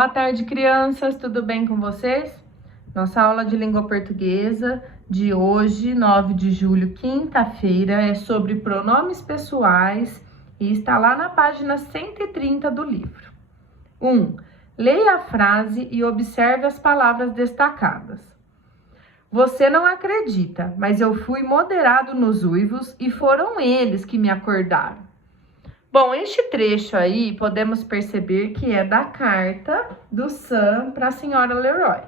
Boa tarde, crianças, tudo bem com vocês? Nossa aula de língua portuguesa de hoje, 9 de julho, quinta-feira, é sobre pronomes pessoais e está lá na página 130 do livro. 1. Leia a frase e observe as palavras destacadas. Você não acredita, mas eu fui moderado nos uivos e foram eles que me acordaram. Bom, este trecho aí podemos perceber que é da carta do Sam para a senhora Leroy.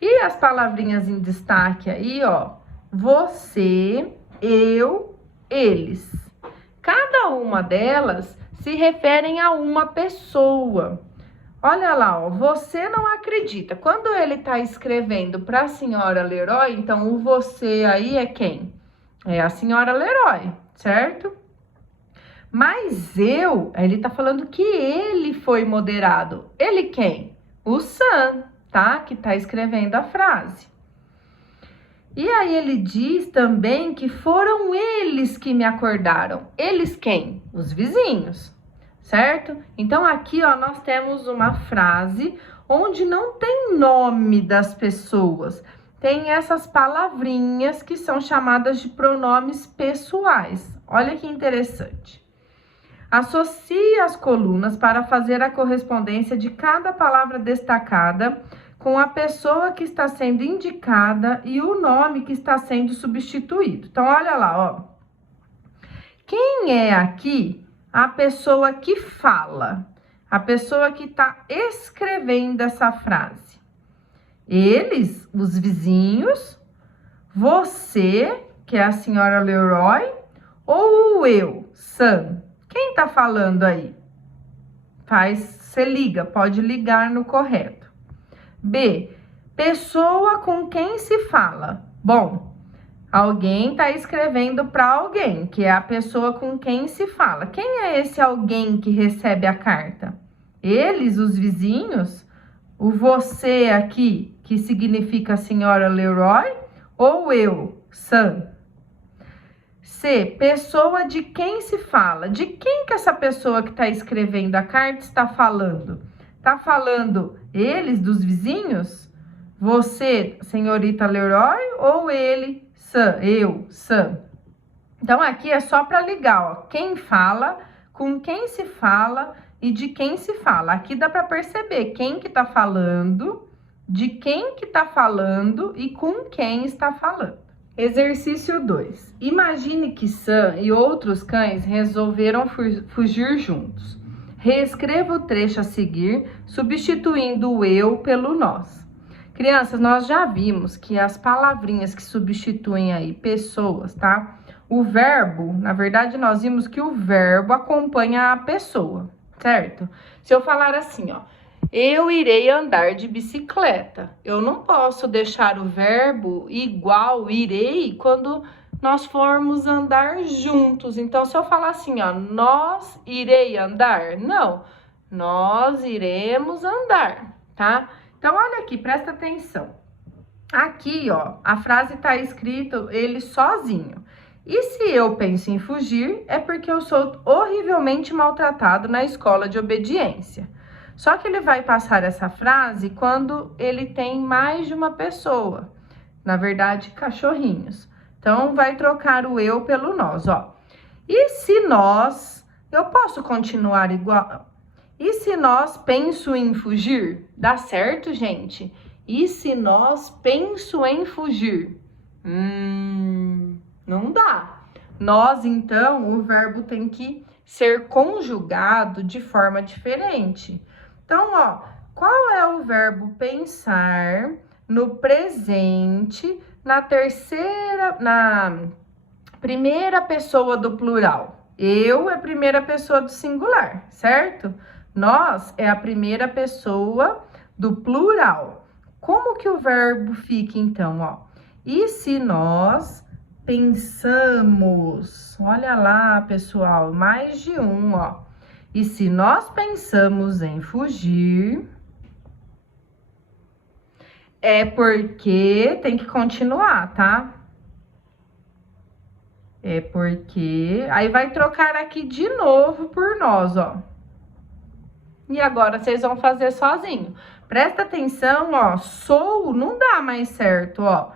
E as palavrinhas em destaque aí, ó, você, eu, eles. Cada uma delas se referem a uma pessoa. Olha lá, ó, você não acredita. Quando ele tá escrevendo para a senhora Leroy, então o você aí é quem? É a senhora Leroy, certo? Mas ele tá falando que ele foi moderado. Ele quem? O Sam, tá? Que tá escrevendo a frase. E aí ele diz também que foram eles que me acordaram. Eles quem? Os vizinhos, certo? Então aqui, ó, nós temos uma frase onde não tem nome das pessoas. Tem essas palavrinhas que são chamadas de pronomes pessoais. Olha que interessante. Associe as colunas para fazer a correspondência de cada palavra destacada com a pessoa que está sendo indicada e o nome que está sendo substituído. Então, olha lá, ó. Quem é aqui a pessoa que fala? A pessoa que está escrevendo essa frase? Eles, os vizinhos, você, que é a senhora Leroy, ou eu, Sam? Quem tá falando aí? Você liga, pode ligar no correto. B, pessoa com quem se fala. Bom, alguém tá escrevendo para alguém, que é a pessoa com quem se fala. Quem é esse alguém que recebe a carta? Eles, os vizinhos? O você aqui, que significa a senhora Leroy? Ou eu, Sam? C, pessoa de quem se fala. De quem que essa pessoa que está escrevendo a carta está falando? Está falando eles, dos vizinhos? Você, senhorita Leroy, ou ele, Sam? Eu, Sam. Então, aqui é só para ligar, ó. Quem fala, com quem se fala e de quem se fala. Aqui dá para perceber quem que está falando, de quem que está falando e com quem está falando. Exercício 2. Imagine que Sam e outros cães resolveram fugir juntos. Reescreva o trecho a seguir, substituindo o eu pelo nós. Crianças, nós já vimos que as palavrinhas que substituem aí pessoas, tá? O verbo, na verdade, nós vimos que o verbo acompanha a pessoa, certo? Se eu falar assim, ó. Eu irei andar de bicicleta. Eu não posso deixar o verbo igual irei quando nós formos andar juntos. Então, se eu falar assim, ó, nós irei andar, não, nós iremos andar, tá? Então, olha aqui, presta atenção. Aqui, ó, a frase tá escrito ele sozinho. E se eu penso em fugir, é porque eu sou horrivelmente maltratado na escola de obediência. Só que ele vai passar essa frase quando ele tem mais de uma pessoa. Na verdade, cachorrinhos. Então, vai trocar o eu pelo nós, ó. E se nós... Eu posso continuar igual? E se nós penso em fugir? Dá certo, gente? E se nós penso em fugir? Não dá. Nós, então, o verbo tem que ser conjugado de forma diferente. Então, ó, qual é o verbo pensar no presente na primeira pessoa do plural? Eu é a primeira pessoa do singular, certo? Nós é a primeira pessoa do plural. Como que o verbo fica, então, ó? E se nós pensamos? Olha lá, pessoal, mais de um, ó. E se nós pensamos em fugir, é porque tem que continuar, tá? É porque... Aí vai trocar aqui de novo por nós, ó. E agora vocês vão fazer sozinho. Presta atenção, ó, sou não dá mais certo, ó.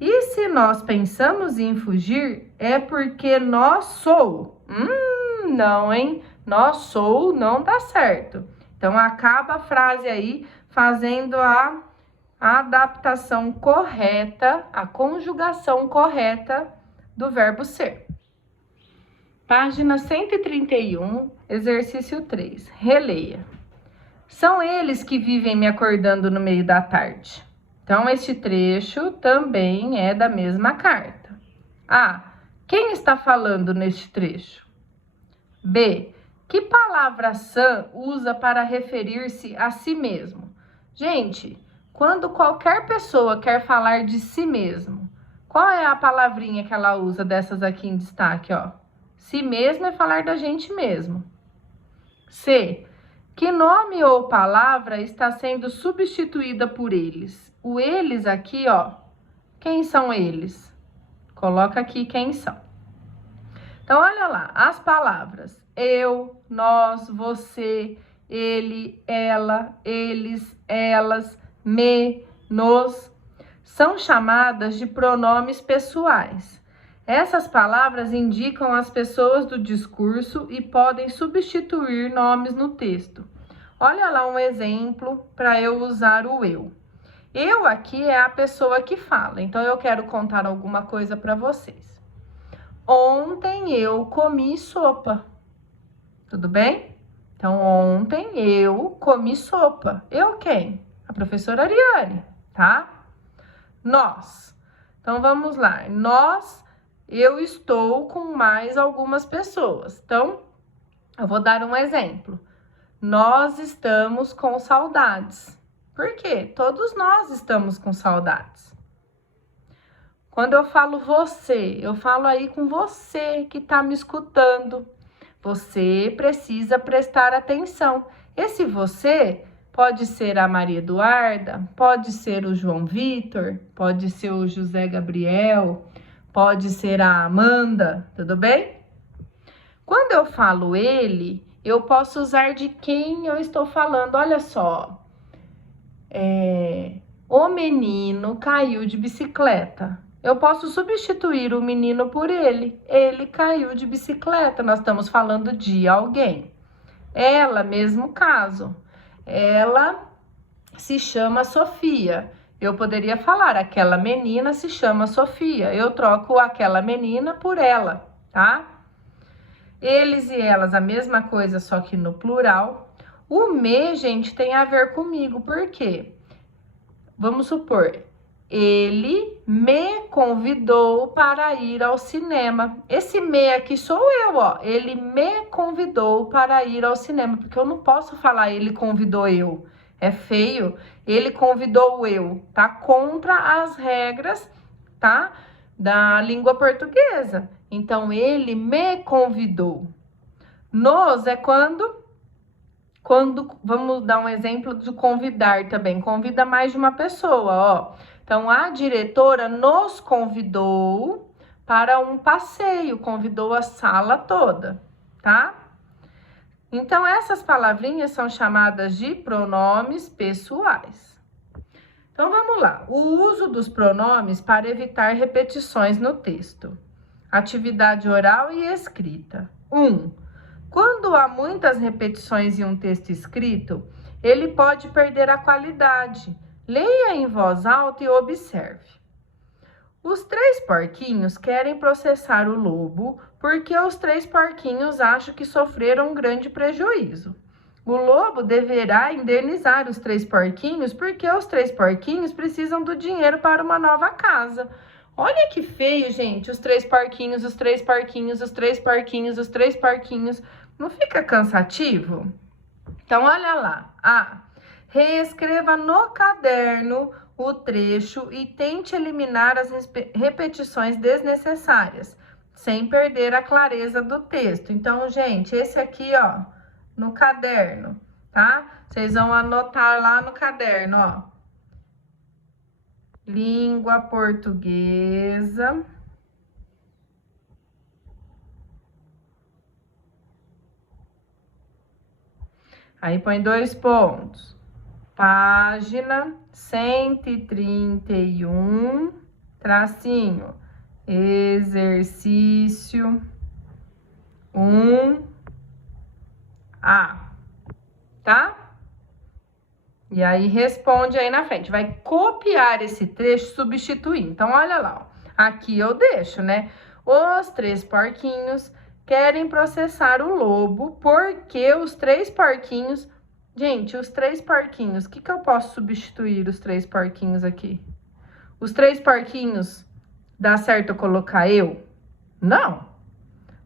E se nós pensamos em fugir, é porque nós sou. Não, hein? Nós sou não dá certo. Então, acaba a frase aí fazendo a adaptação correta, a conjugação correta do verbo ser. Página 131, exercício 3. Releia. São eles que vivem me acordando no meio da tarde. Então, este trecho também é da mesma carta. A. Quem está falando neste trecho? B. Que palavra Sam usa para referir-se a si mesmo? Gente, quando qualquer pessoa quer falar de si mesmo, qual é a palavrinha que ela usa dessas aqui em destaque, ó? Si mesmo é falar da gente mesmo. C. Que nome ou palavra está sendo substituída por eles? O eles aqui, ó, quem são eles? Coloca aqui quem são. Então, olha lá, as palavras eu, nós, você, ele, ela, eles, elas, me, nos, são chamadas de pronomes pessoais. Essas palavras indicam as pessoas do discurso e podem substituir nomes no texto. Olha lá um exemplo para eu usar o eu. Eu aqui é a pessoa que fala, então eu quero contar alguma coisa para vocês. Ontem eu comi sopa. Tudo bem? Então, ontem eu comi sopa. Eu quem? A professora Ariane, tá? Nós. Então, vamos lá. Eu estou com mais algumas pessoas. Então, eu vou dar um exemplo. Nós estamos com saudades. Por quê? Todos nós estamos com saudades. Quando eu falo você, eu falo aí com você que está me escutando. Você precisa prestar atenção. Esse você pode ser a Maria Eduarda, pode ser o João Vitor, pode ser o José Gabriel, pode ser a Amanda, tudo bem? Quando eu falo ele, eu posso usar de quem eu estou falando. Olha só, o menino caiu de bicicleta. Eu posso substituir o menino por ele. Ele caiu de bicicleta. Nós estamos falando de alguém. Ela, mesmo caso. Ela se chama Sofia. Eu poderia falar, aquela menina se chama Sofia. Eu troco aquela menina por ela, tá? Eles e elas, a mesma coisa, só que no plural. O me, gente, tem a ver comigo. Por quê? Vamos supor, ele me convidou para ir ao cinema. Esse me aqui sou eu, ó. Ele me convidou para ir ao cinema, porque eu não posso falar ele convidou eu. É feio. Ele convidou eu. Tá contra as regras, tá? Da língua portuguesa. Então, ele me convidou. Nos é quando, vamos dar um exemplo de convidar também. Convida mais de uma pessoa, ó. Então, a diretora nos convidou para um passeio, convidou a sala toda, tá? Então, essas palavrinhas são chamadas de pronomes pessoais. Então, vamos lá. O uso dos pronomes para evitar repetições no texto. Atividade oral e escrita. 1. Quando há muitas repetições em um texto escrito, ele pode perder a qualidade. Leia em voz alta e observe. Os 3 porquinhos querem processar o lobo porque os 3 porquinhos acham que sofreram um grande prejuízo. O lobo deverá indenizar os 3 porquinhos porque os 3 porquinhos precisam do dinheiro para uma nova casa. Olha que feio, gente, os 3 porquinhos, os 3 porquinhos, os 3 porquinhos, os 3 porquinhos. Não fica cansativo? Então, olha lá. A. Reescreva no caderno o trecho e tente eliminar as repetições desnecessárias, sem perder a clareza do texto. Então, gente, esse aqui, ó, no caderno, tá? Vocês vão anotar lá no caderno, ó. Língua portuguesa. Aí põe 2 pontos. Página 131, tracinho, exercício 1A, tá? E aí responde aí na frente. Vai copiar esse trecho, substituir. Então, olha lá, ó. Aqui eu deixo, né? Os 3 porquinhos querem processar o lobo porque os 3 porquinhos... Gente, os 3 porquinhos, o que eu posso substituir os 3 porquinhos aqui? Os 3 porquinhos, dá certo eu colocar eu? Não.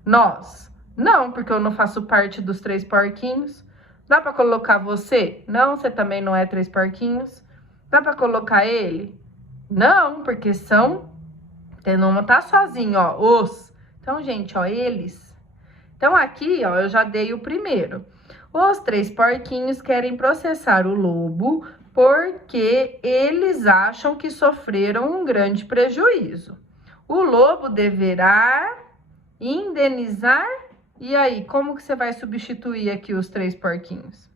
Nós? Não, porque eu não faço parte dos 3 porquinhos. Dá pra colocar você? Não, você também não é 3 porquinhos. Dá pra colocar ele? Não, porque são... Você não tá sozinho, ó, os. Então, gente, ó, eles. Então, aqui, ó, eu já dei o primeiro. Os 3 porquinhos querem processar o lobo porque eles acham que sofreram um grande prejuízo. O lobo deverá indenizar. E aí, como que você vai substituir aqui os 3 porquinhos?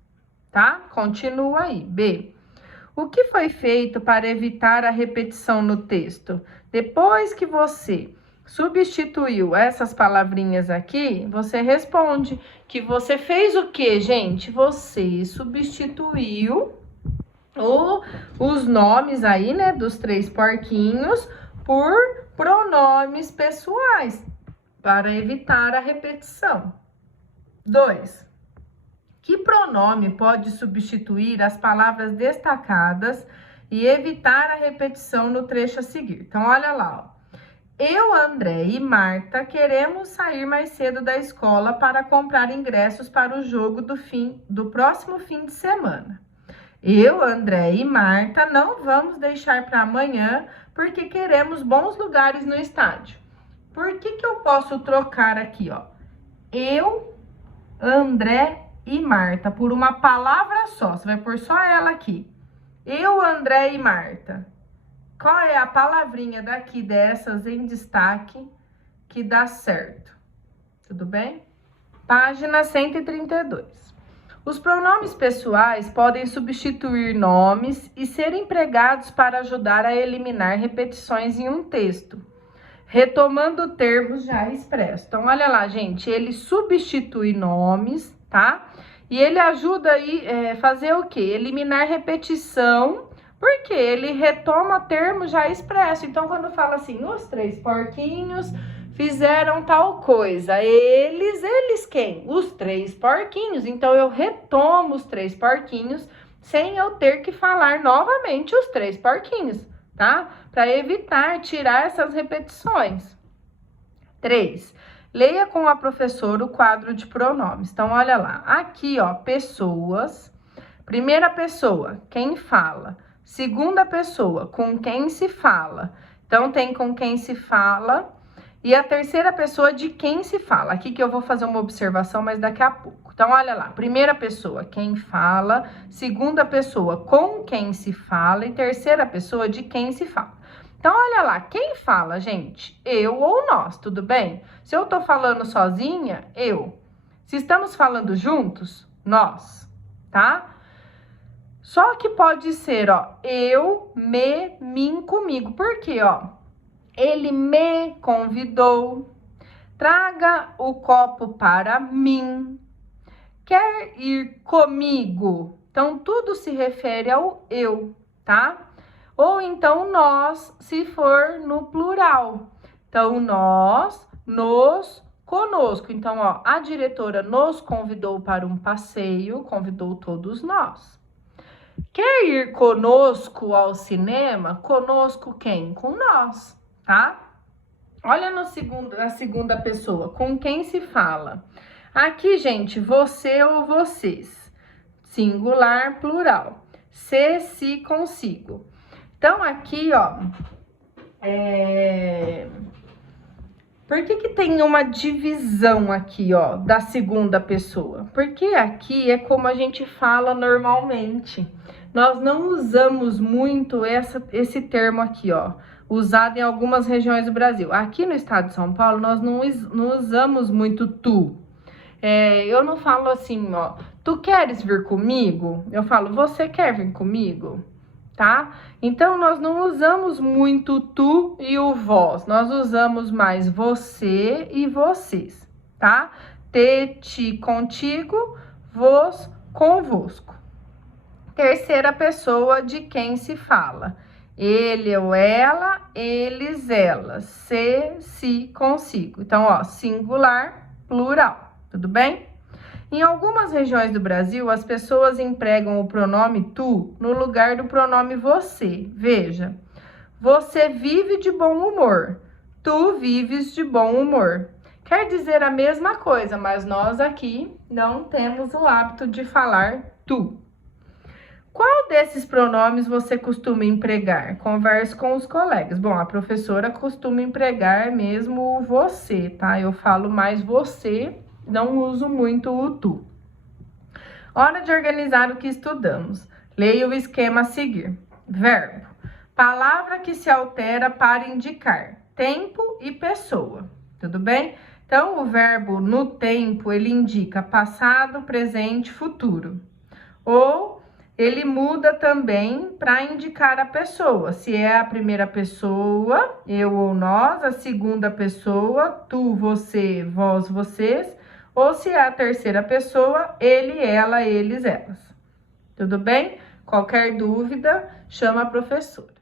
Tá? Continua aí. B. O que foi feito para evitar a repetição no texto? Depois que você substituiu essas palavrinhas aqui, você responde que você fez o quê, gente? Você substituiu os nomes aí, né, dos 3 porquinhos por pronomes pessoais, para evitar a repetição. 2. Que pronome pode substituir as palavras destacadas e evitar a repetição no trecho a seguir? Então, olha lá, ó. Eu, André e Marta queremos sair mais cedo da escola para comprar ingressos para o jogo do próximo fim de semana. Eu, André e Marta não vamos deixar para amanhã porque queremos bons lugares no estádio. Por que eu posso trocar aqui, ó? Eu, André e Marta, por uma palavra só. Você vai pôr só ela aqui. Eu, André e Marta. Qual é a palavrinha daqui dessas em destaque que dá certo? Tudo bem? Página 132. Os pronomes pessoais podem substituir nomes e ser empregados para ajudar a eliminar repetições em um texto, retomando termos já expressos. Então, olha lá, gente, ele substitui nomes, tá? E ele ajuda aí fazer o quê? Eliminar repetição, porque ele retoma termos já expressos. Então, quando fala assim, os 3 porquinhos fizeram tal coisa. Eles quem? Os 3 porquinhos. Então, eu retomo os 3 porquinhos sem eu ter que falar novamente os 3 porquinhos, tá? Para evitar tirar essas repetições. 3. Leia com a professora o quadro de pronomes. Então, olha lá. Aqui, ó, pessoas. Primeira pessoa, quem fala. Segunda pessoa, com quem se fala. Então, tem com quem se fala. E a terceira pessoa, de quem se fala. Aqui que eu vou fazer uma observação, mas daqui a pouco. Então, olha lá. Primeira pessoa, quem fala. Segunda pessoa, com quem se fala. E terceira pessoa, de quem se fala. Então, olha lá. Quem fala, gente? Eu ou nós, tudo bem? Se eu tô falando sozinha, eu. Se estamos falando juntos, nós, tá? Só que pode ser, ó, eu, me, mim, comigo. Por quê, ó? Ele me convidou. Traga o copo para mim. Quer ir comigo? Então, tudo se refere ao eu, tá? Ou então, nós, se for no plural. Então, nós, nos, conosco. Então, ó, a diretora nos convidou para um passeio, convidou todos nós. Quer ir conosco ao cinema? Conosco quem? Com nós, tá? Olha na segunda pessoa, com quem se fala. Aqui, gente, você ou vocês. Singular, plural. Se, consigo. Então, aqui, ó, por que tem uma divisão aqui, ó, da segunda pessoa? Porque aqui é como a gente fala normalmente. Nós não usamos muito esse termo aqui, ó, usado em algumas regiões do Brasil. Aqui no estado de São Paulo, nós não usamos muito tu. Eu não falo assim, ó, tu queres vir comigo? Eu falo, você quer vir comigo? Tá? Então, nós não usamos muito tu e o vós, nós usamos mais você e vocês, tá? Te, ti, contigo, vos, convosco. Terceira pessoa de quem se fala. Ele ou ela, eles, elas. Se, si, consigo. Então, ó, singular, plural. Tudo bem? Em algumas regiões do Brasil, as pessoas empregam o pronome tu no lugar do pronome você. Veja, você vive de bom humor. Tu vives de bom humor. Quer dizer a mesma coisa, mas nós aqui não temos o hábito de falar tu. Qual desses pronomes você costuma empregar? Converse com os colegas. Bom, a professora costuma empregar mesmo o você, tá? Eu falo mais você, não uso muito o tu. Hora de organizar o que estudamos. Leia o esquema a seguir. Verbo. Palavra que se altera para indicar tempo e pessoa. Tudo bem? Então, o verbo no tempo, ele indica passado, presente, futuro. Ou ele muda também para indicar a pessoa. Se é a primeira pessoa, eu ou nós, a segunda pessoa, tu, você, vós, vocês, ou se é a terceira pessoa, ele, ela, eles, elas. Tudo bem? Qualquer dúvida, chama a professora.